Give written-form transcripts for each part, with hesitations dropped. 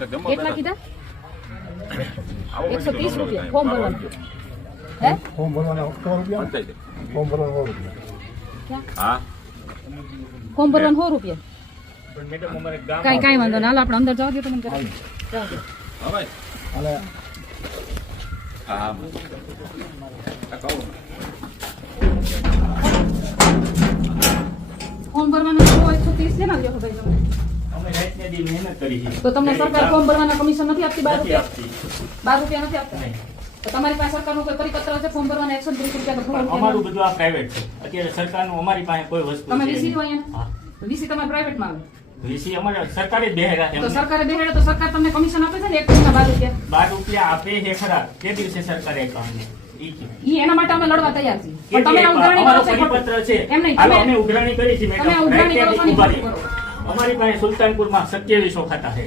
કેટલા કીધા? 130 રૂપિયા ફોર્મ ભરવાનું. હે ફોર્મ ભરવાના 100 રૂપિયા. ફોર્મ ભરવાના 100 રૂપિયા. હા ફોર્મ ભરવાનું 100 રૂપિયા. મેડમ અમારે ગામ કાઈ વાંધો ના, હાલો આપણે અંદર જવા દો. તમને કરાવી જવા દો. હા ભાઈ અને હા ફોર્મ ભરવાનું 130 છે ને લ્યો ભાઈ તમે. અમે રાતને દી મહેનત કરી છે. તો તમને સરકાર ફોર્મ ભરવાના કમિશન નથી આપતી? 12 નથી રૂપિયા આપતી. 12 રૂપિયા નથી આપતા? તો તમારી પાસે સરકારનો કોઈ પરિપત્ર છે ફોર્મ ભરવાના 130 રૂપિયા ભરવાનું? અમારું બધું આ પ્રાઇવેટ છે. અત્યારે સરકારનું અમારી પાસે કોઈ વસ્તુ તમે છે વીસી નહીં. છો અહીંયા? હા. વીસી તમારે પ્રાઇવેટમાં આવે. વીસી અમારે સરકારે જ બેહેરા છે. તો સરકારે બેહાડે તો સરકાર તમને કમિશન આપે છે ને 1 રૂપિયા 12 રૂપિયા? 12 રૂપિયા આપે છે ખરા. તે દિવસે સરકારે આપ્યા ઈ છે. ઈ એના માટે અમે લડવા તૈયાર છીએ. પણ કેટલી તમે ઉઘરાણી અમારો કરો છો ખોટું. પરિપત્ર છે. એમ નહીં, હાલો, તમે- અમે ઉઘરાણી કરી છે મેડમ. તમે ઉઘરાણી કરો છો ને ઉભા ખોટું રહો. કરો. અમારી પાસે સુલતાનપુરમાં 2700 ખાતા છે.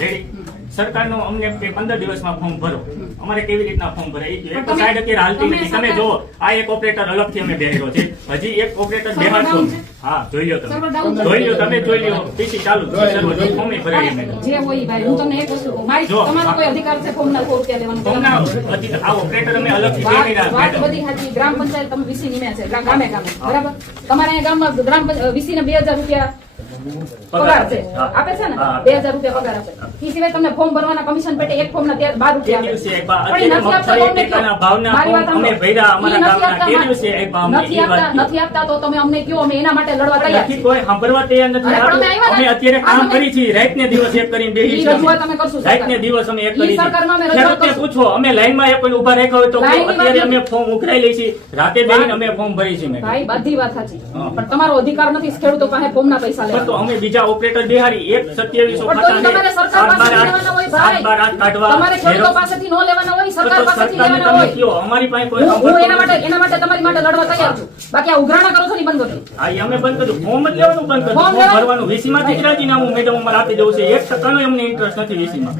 રેડી? સરકારનો અમને કે 15 દિવસમાં ફોર્મ ભરો. અમારે કેવી રીતના ફોર્મ ભરાય? એક તો તમે- સાઈડ અત્યારે હાલતી તમે નથી. તમે સરકાર- જો આ એક ઓપરેટર અલગથી અમે બેહેરો છે. હજી એક ઓપરેટર સર્વર બેહાડશો. ડાઉન છે? હા, જોઈ લો સર્વર તમે. ડાઉન છે? જોઈ લો તમે, જોઈ લો. પીસી ચાલુ છે. સર્વર જો ફોર્મે ભરાય મેડમ. જે હોય ઈ ભાઈ, હું તમને એક વસ્તુ કહું. મારી જો, તમારો કોઈ અધિકાર છે ફોર્મના 100 રૂપિયા લેવાનો? ફોર્મના હજી આ ઓપરેટર અમે અલગથી વાત બેહાડ્યા વાત મેડમ. બધી સાચી. ગ્રામ પંચાયત તમે વીસી નિમ્યા છે ગામે ગામે, બરાબર? તમારે અહીંયા ગામમાં ગ્રામ વીસી ને 2000 રૂપિયા પગાર છે, હા. આપે છે ને? હા. 2000 રૂપિયા પગાર આપે. ઈ સિવાય તમને ફોર્મ ભરવાના કમિશન પેટે એક ફોર્મના 12 રૂપિયા તે આપે. દિવસે પણ ઈ અત્યારે નથી આપતા તો અમને મગફળી કયો. ભાવના મારી વાત ફોર્મ અમે સાંભળો. ભર્યા અમારા ઈ નથી ગામના. આપતા, તે દિવસે એ ભાવની નથી ઈ વાત આપતા, નથી આપતા તો તમે અમને કયો, અમે એના માટે લડવા તૈયાર નથી છીએ. કોઈ સાંભળવા તૈયાર નથી. અરે પણ અમે આવ્યા અમે ને. અત્યારે આ કામ તમે- કરી છીએ. રાતને દિવસ એક કરીને બેસી ઈ છીએ. રજૂઆત અમે કરશું સરકાર. રાતને દિવસ અમે એક ઈ કરી છીએ. સરકારમાં અમે રજૂઆત ખેડૂતને કરશું. પૂછો, અમે લાઈનમાં એક કોઈ ઊભા રાખ્યા હોય તો કહો. લાઈનની વાત અત્યારે અમે નથી. ફોર્મ ઉઘરાઈ લઈ છીએ. રાતે બેસીને અમે ફોર્મ ભરી છીએ મેડમ. ભાઈ બધી વાત સાચી, હા. પણ તમારો અધિકાર નથી ખેડૂતો પાસે ફોર્મના પૈસા પણ તો લેવાનો. અમે બીજા ઓપરેટર બિહારી એક 2700 પણ તો તમારે સરકાર પાસેથી લેવાના હોય ભાઈ. 7 8 કાઢવા. તમારે ખેડૂતો પાસેથી નો લેવાના હોય, સરકાર પાસેથી સરકારને લેવાના તમે હોય. કયો, અમારી પાસે કોઈ હું સાંભળતું એના માટે નથી. તમારી માટે લડવા તૈયાર છું. બાકી આ ઉઘરાણા કરો છો ને ઈ બંધ કરો. હા, ઈ અમે બંધ કર્યું. ફોર્મ જ લેવાનું બંધ કર્યું. ફોર્મ ફોર્મ લેવાનું- ભરવાનું વીસી માંથી જ રાજીનામું મેડમ અમારે આપી દેવું છે. 1% અમને ઇન્ટરેસ્ટ નથી વીસી માં.